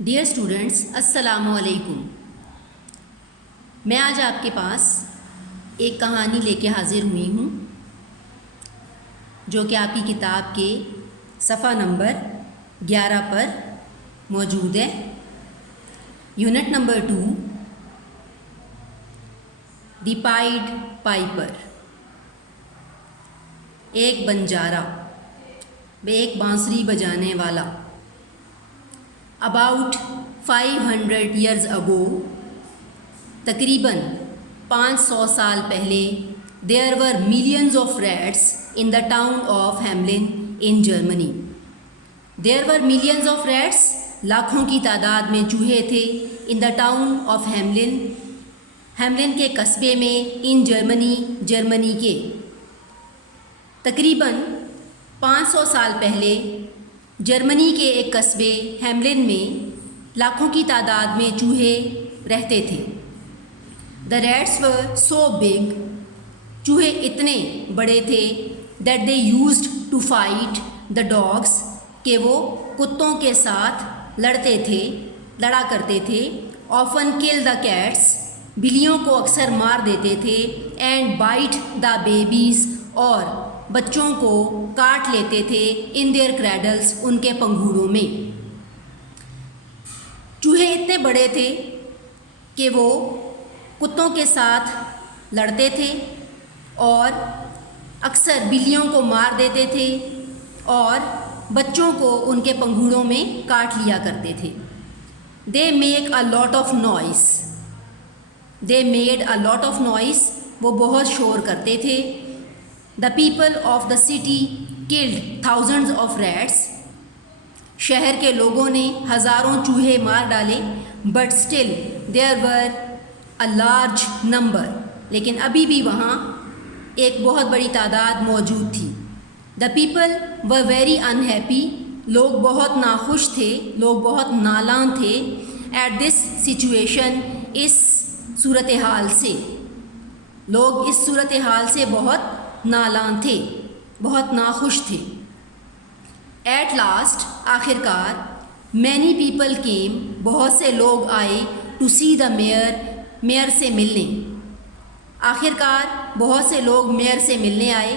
Dear students, अस्सलामु अलैकुम। मैं आज आपके पास एक कहानी लेके हाज़िर हुई हूँ जो कि आपकी किताब के सफ़ा नंबर 11 पर मौजूद है। Unit number 2, the pied Piper. एक बंजारा, एक बांसुरी बजाने वाला। About 500 years ago, तकरीबन 500 साल पहले, there were millions of rats in the town of Hamelin in Germany. There were millions of rats, लाखों की तादाद में चूहे थे in the town of Hamelin, Hamelin के कस्बे में, in Germany, जर्मनी के। तकरीबन 500 साल पहले जर्मनी के एक कस्बे हैमलिन में लाखों की तादाद में चूहे रहते थे। The rats were so big, चूहे इतने बड़े थे, that they used to fight the dogs, कि वो कुत्तों के साथ लड़ा करते थे। ऑफन किल द कैट्स, बिल्लियों को अक्सर मार देते थे। एंड बाइट द बेबीज़, और बच्चों को काट लेते थे। इन देयर क्रैडल्स, उनके पंघूड़ों में। चूहे इतने बड़े थे कि वो कुत्तों के साथ लड़ते थे और अक्सर बिल्लियों को मार देते थे और बच्चों को उनके पंघूड़ों में काट लिया करते थे। They make a lot of noise, they made a lot of noise, वो बहुत शोर करते थे। The people of the city killed thousands of rats, शहर के लोगों ने हज़ारों चूहे मार डाले। But still there were a large number, लेकिन अभी भी वहाँ एक बहुत बड़ी तादाद मौजूद थी। The people were very unhappy, लोग बहुत नाखुश थे, लोग बहुत नालान थे। At this situation, इस सूरत हाल से, लोग इस सूरत हाल से बहुत नालान थे, बहुत नाखुश थे। एट लास्ट, आखिरकार, मैनी पीपल केम, बहुत से लोग आए, to see the mayor, mayor से मिलने। आखिरकार बहुत से लोग मेयर से मिलने आए।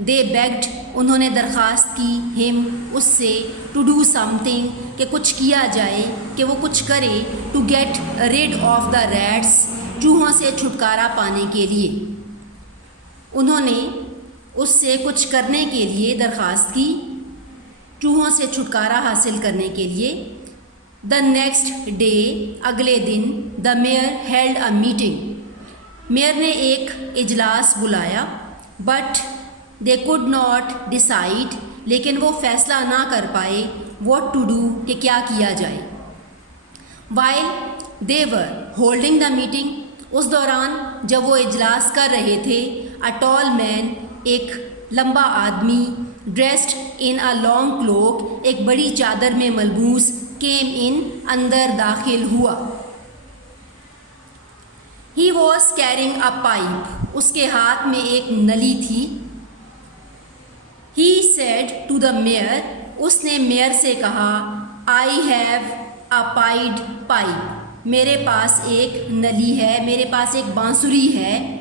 दे बेग्ड, उन्होंने दरख्वास्त की, हिम, उससे, टू डू समथिंग, कि कुछ किया जाए, कि वो कुछ करे, to get rid of the rats, चूहों से छुटकारा पाने के लिए। उन्होंने उससे कुछ करने के लिए दरख्वास्त की, चूहों से छुटकारा हासिल करने के लिए। द नेक्स्ट डे, अगले दिन, the mayor held a meeting, mayor ने एक इजलास बुलाया। But they could not decide, लेकिन वो फैसला ना कर पाए, व्हाट टू डू, कि क्या किया जाए। While they were holding the meeting, उस दौरान जब वो इजलास कर रहे थे, अ टॉल मैन, एक लंबा आदमी, dressed in a long cloak, एक बड़ी चादर में मलबूस, केम इन, अंदर दाखिल हुआ। He was carrying a pipe, उसके हाथ में एक नली थी। He said to the mayor, उसने मेयर से कहा, I have a pied pipe, मेरे पास एक नली है, मेरे पास एक बांसुरी है,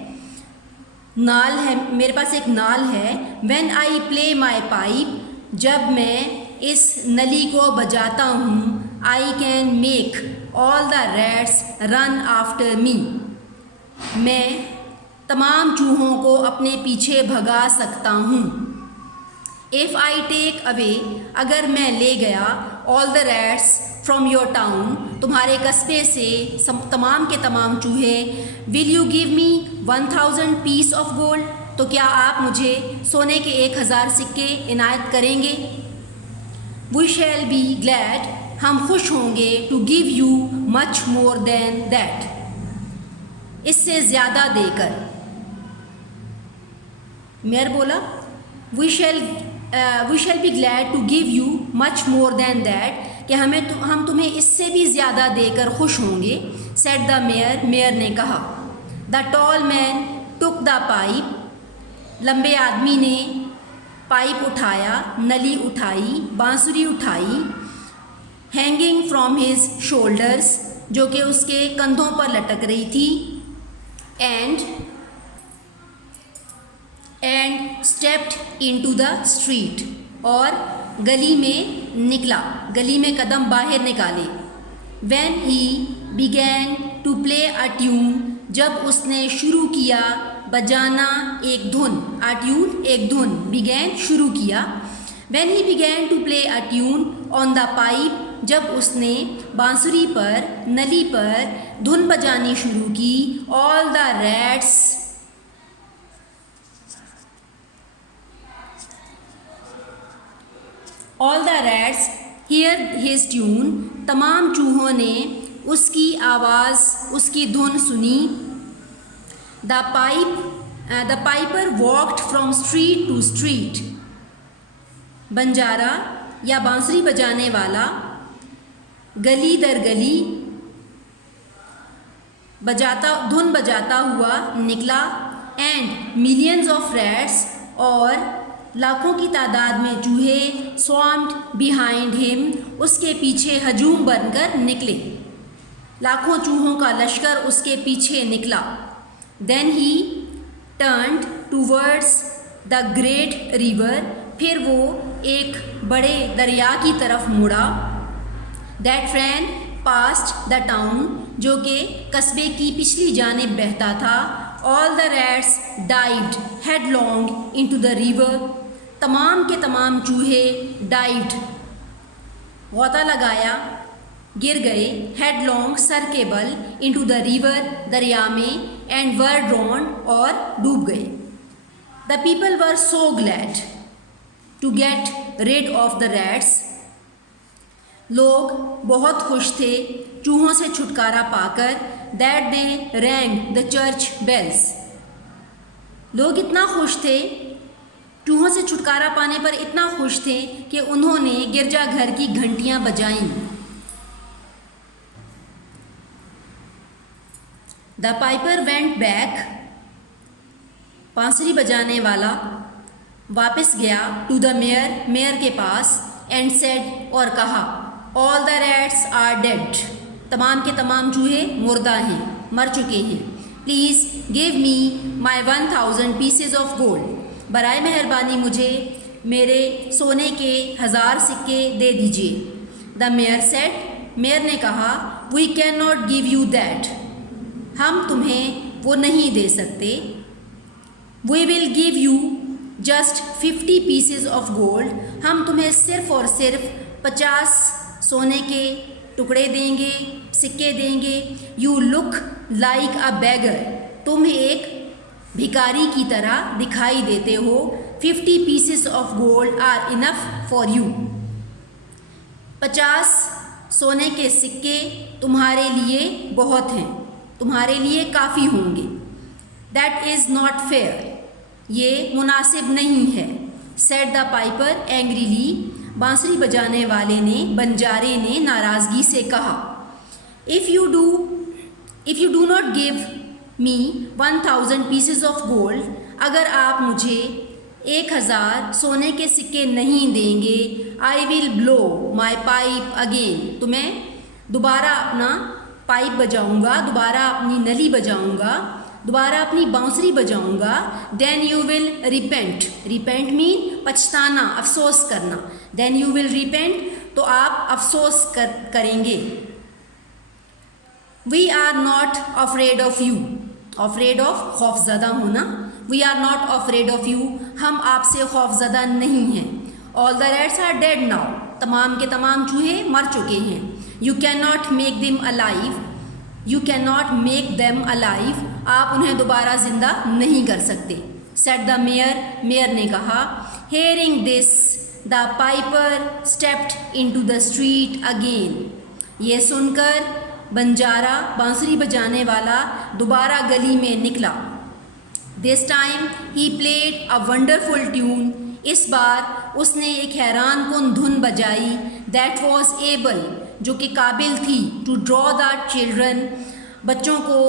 नाल है, मेरे पास एक नाल है। When I play my pipe, जब मैं इस नली को बजाता हूँ, I can make all the rats run after me, मैं तमाम चूहों को अपने पीछे भगा सकता हूँ। If I take away, अगर मैं ले गया, all the rats from your town, तुम्हारे कस्बे से तमाम के तमाम चूहे, will you give me 1000 piece of gold, तो क्या आप मुझे सोने के 1000 सिक्के इनायत करेंगे। We shall be glad, हम खुश होंगे, to give you much more than that, इससे ज़्यादा देकर। मेयर बोला, we shall be glad to give you much more than that, कि हम तुम्हें इससे भी ज़्यादा देकर खुश होंगे। सेड द मेयर, मेयर ने कहा। The tall man took the pipe, लंबे आदमी ने पाइप उठाया, नली उठाई, बांसुरी उठाई। हैंगिंग फ्रॉम हिज शोल्डर्स, जो कि उसके कंधों पर लटक रही थी, and stepped into the street, और गली में निकला, गली में कदम बाहर निकाले। When he began to play a tune, जब उसने शुरू किया बजाना एक धुन, अ ट्यून एक धुन, बिगैन शुरू किया। When he began to play a tune on the pipe, जब उसने बांसुरी पर, नली पर धुन बजानी शुरू की। All the rats, all the rats hear his tune, तमाम चूहों ने उसकी आवाज़, उसकी धुन सुनी। The piper walked from street to street, बंजारा या बांसुरी बजाने वाला गली दर गली धुन बजाता हुआ निकला। एंड मिलियंस ऑफ रैट्स, और लाखों की तादाद में चूहे, स्वाम्ड बिहाइंड हिम, उसके पीछे हजूम बनकर निकले। लाखों चूहों का लश्कर उसके पीछे निकला। Then he turned towards the great river, फिर वो एक बड़े दरिया की तरफ मुड़ा। That ran past the town, जो कि कस्बे की पिछली जानिब बहता था। All the rats dived headlong into the river, तमाम के तमाम चूहे डाइव्ड, गौता लगाया, गिर गए, हेडलॉन्ग सर के बल, इनटू द रिवर दरिया में, एंड वर ड्रॉन और डूब गए। The people were so glad to get rid of the rats, लोग बहुत खुश थे चूहों से छुटकारा पाकर। That they rang the church bells, लोग इतना खुश थे, चूहों से छुटकारा पाने पर इतना खुश थे कि उन्होंने गिरजाघर की घंटियां बजाईं। द पाइपर वेंट बैक, बांसुरी बजाने वाला वापस गया, टू द मेयर, मेयर के पास, एंड सेड, और कहा, all the rats are dead, तमाम के तमाम चूहे मुर्दा हैं, मर चुके हैं। Please give me my 1000 pieces of gold, बराए मेहरबानी मुझे मेरे सोने के 1000 सिक्के दे दीजिए। द मेयर सेड, मेयर ने कहा, we can not give you that, हम तुम्हें वो नहीं दे सकते। We will give you just 50 pieces of gold, हम तुम्हें सिर्फ़ और सिर्फ 50 सोने के टुकड़े देंगे, सिक्के देंगे। You look like a beggar, तुम एक भिखारी की तरह दिखाई देते हो। 50 pieces of gold are enough for you, 50 सोने के सिक्के तुम्हारे लिए बहुत हैं, तुम्हारे लिए काफ़ी होंगे। दैट इज़ नॉट फेयर, ये मुनासिब नहीं है। सेड द पाइपर एंग्रीली, बांसुरी बजाने वाले ने, बंजारे ने नाराज़गी से कहा। If you do not give me 1000 pieces of gold, अगर आप मुझे 1000 सोने के सिक्के नहीं देंगे, I will blow my pipe again, तो मैं दोबारा अपना पाइप बजाऊंगा, दोबारा अपनी नली बजाऊंगा, दोबारा अपनी बांसुरी बजाऊंगा। Then you will repent, repent mean पछताना, अफसोस करना। देन यू विल रिपेंट, तो आप अफसोस करेंगे। We are not afraid of you, afraid of खौफज़दा होना, we are not afraid of you, हम आपसे खौफज़दा नहीं हैं। All the rats are dead now, तमाम के तमाम चूहे मर चुके हैं। You can not make them alive, you can not make them alive, आप उन्हें दोबारा ज़िंदा नहीं कर सकते। सेड द मेयर, मेयर ने कहा। Hearing this the Piper stepped into the street again, ये सुनकर बंजारा, बांसुरी बजाने वाला, दोबारा गली में निकला। This time he played a wonderful tune, इस बार उसने एक हैरान कुन धुन बजाई। दैट वॉज एबल, जो कि काबिल थी, टू ड्रॉ द चिल्ड्रन, बच्चों को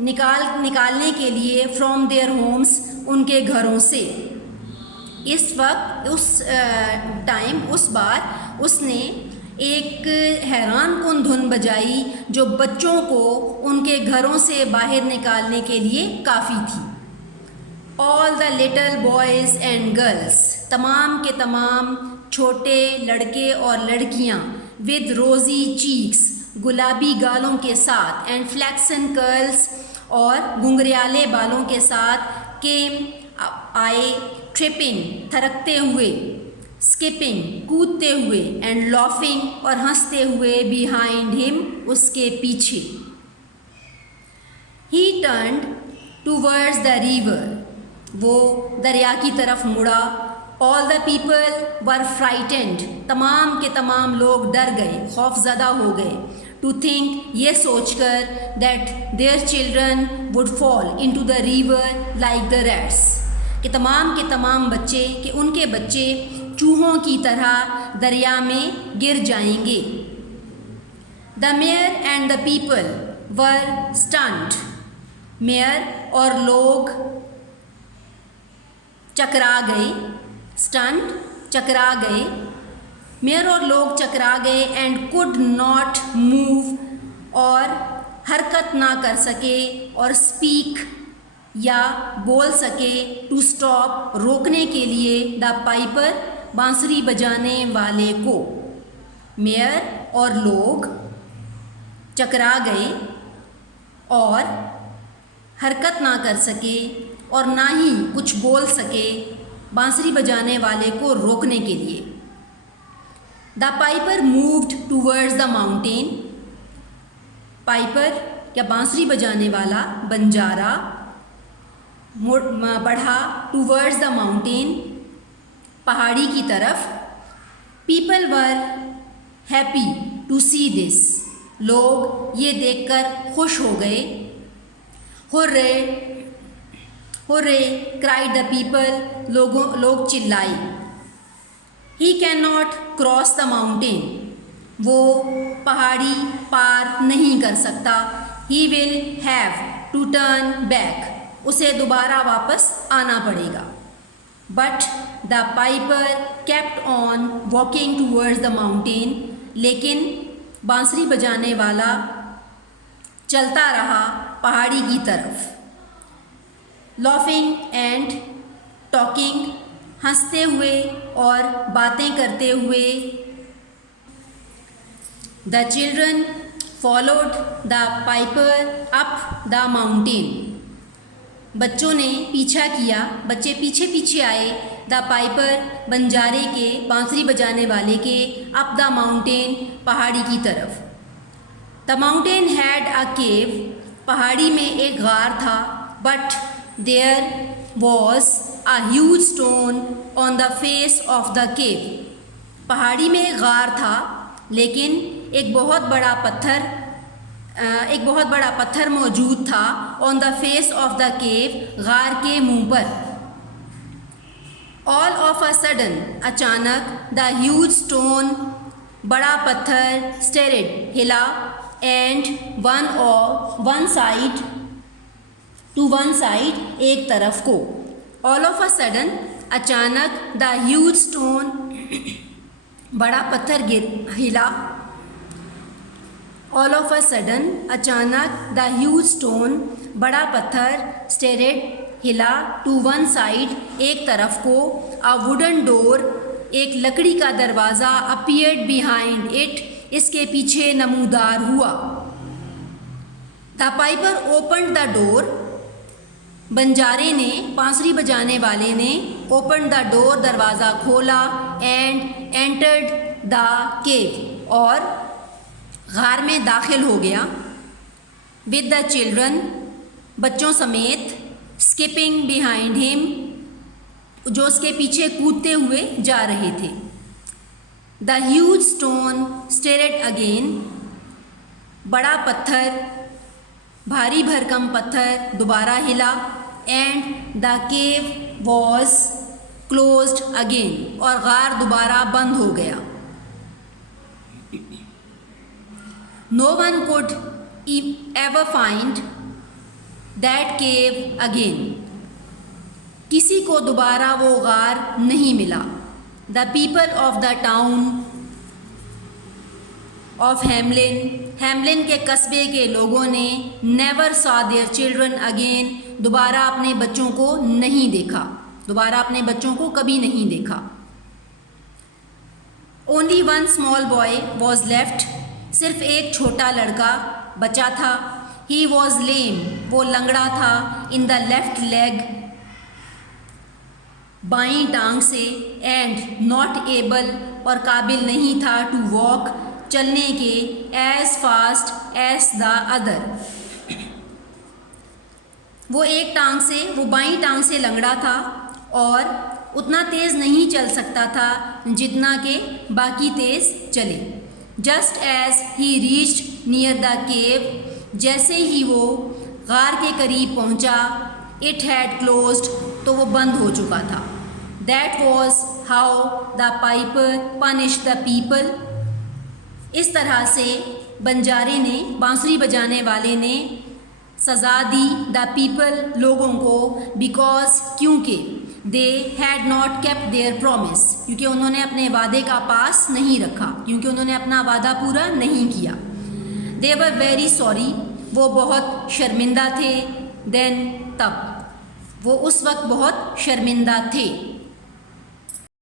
निकालने के लिए, फ्रॉम देयर होम्स, उनके घरों से। इस वक्त, उस टाइम, उस बार उसने एक हैरान कुन धुन बजाई जो बच्चों को उनके घरों से बाहर निकालने के लिए काफ़ी थी। All the little boys and girls, तमाम के तमाम छोटे लड़के और लड़कियाँ, विद रोज़ी चीक्स, गुलाबी गालों के साथ, एंड फ्लैक्सन कर्ल्स, और घुंघराले बालों के साथ, केम आए, ट्रिपिंग, थरकते हुए, स्किपिंग, कूदते हुए, एंड लॉफिंग, और हंसते हुए, बिहाइंड हिम, उसके पीछे। ही टर्न्ड टूवर्ड्स द रिवर, वो दरिया की तरफ मुड़ा। All the people were frightened, तमाम के तमाम लोग डर गए, खौफजदा हो गए। टू थिंक, ये सोचकर, that their children would fall into the river like the rats, कि तमाम के तमाम बच्चे, कि उनके बच्चे चूहों की तरह दरिया में गिर जाएंगे। The mayor and the people were stunned, mayor और लोग चकरा गए, स्टन्ड, चकरा गए, मेयर और लोग चकरा गए, एंड कुड नॉट मूव, और हरकत ना कर सके, और स्पीक, या बोल सके, टू स्टॉप, रोकने के लिए, द पाइपर, बांसुरी बजाने वाले को। मेयर और लोग चकरा गए और हरकत ना कर सके और ना ही कुछ बोल सके बांसुरी बजाने वाले को रोकने के लिए। The Piper moved towards the mountain, Piper या बांसुरी बजाने वाला, बंजारा, बढ़ा टूवर्ड्स द माउंटेन, पहाड़ी की तरफ। People were happy to see this, लोग ये देखकर खुश हो गए। Hurray, hurray, cried the people, लोग चिल्लाए। He can not cross the mountain, वो पहाड़ी पार नहीं कर सकता। He will have to turn back, उसे दोबारा वापस आना पड़ेगा। But the piper kept on walking towards the mountain, लेकिन बांसुरी बजाने वाला चलता रहा पहाड़ी की तरफ। लॉफिंग एंड टॉकिंग, हंसते हुए और बातें करते हुए। The children followed the Piper up the mountain, बच्चों ने पीछा किया, बच्चे पीछे पीछे आए द पाइपर, बंजारे के, बांसुरी बजाने वाले के, अप द माउंटेन, पहाड़ी की तरफ। The mountain had a cave, पहाड़ी में एक गार था। But there was a huge stone on the face of the cave, पहाड़ी में एक गार था, लेकिन एक बहुत बड़ा पत्थर मौजूद था। On the face of the cave, गार के मुंह पर। ऑल ऑफ अ सडन, अचानक, द ह्यूज स्टोन, बड़ा पत्थर, स्टेरिड, हिला, and one side, to one side, एक तरफ को। ऑल ऑफ अ सडन, अचानक, द ह्यूज स्टोन, बड़ा पत्थर हिला। ऑल ऑफ अ सडन, अचानक, द ह्यूज स्टोन, बड़ा पत्थर, स्टेरिड, हिला, टू वन साइड, एक तरफ को। अ वुडन डोर, एक लकड़ी का दरवाज़ा, अपीयर्ड बिहाइंड इट, इसके पीछे नमूदार हुआ। The piper opened the door, बंजारे ने, बांसुरी बजाने वाले ने, ओपन द डोर, दरवाज़ा खोला, एंड एंटर्ड द केव, और गार में दाखिल हो गया। विद द चिल्ड्रन, बच्चों समेत, स्किपिंग बिहाइंड हिम, जो उसके पीछे कूदते हुए जा रहे थे। The huge stone stirred again, बड़ा पत्थर, भारी भरकम पत्थर दोबारा हिला। And the cave was closed again, और गार दोबारा बंद हो गया। No one could ever find that cave again, किसी को दोबारा वो गार नहीं मिला। The people of the town of Hamelin के कस्बे के लोगों ने never saw their children again, दोबारा अपने बच्चों को नहीं देखा, दोबारा अपने बच्चों को कभी नहीं देखा। Only one small boy was left, सिर्फ एक छोटा लड़का बचा था। ही वॉज लेम, वो लंगड़ा था। इन द लेफ्ट लेग, बाईं टांग से। एंड नॉट एबल, और काबिल नहीं था। टू वॉक, चलने के। As fast as the other, वो एक टांग से, वो बाईं टांग से लंगड़ा था और उतना तेज़ नहीं चल सकता था जितना के बाकी तेज़ चले। Just as he reached near the cave, जैसे ही वो गार के करीब पहुंचा, इट हैड क्लोज्ड, तो वो बंद हो चुका था। That was how the Piper punish the people, इस तरह से बंजारे ने, बांसुरी बजाने वाले ने सज़ा दी द पीपल, लोगों को। बिकॉज, क्योंकि they had not kept their promise, क्योंकि उन्होंने अपने वादे का पास नहीं रखा, क्योंकि उन्होंने अपना वादा पूरा नहीं किया। दे वर वेरी सॉरी, वो बहुत शर्मिंदा थे। देन, तब, वो उस वक्त बहुत शर्मिंदा थे।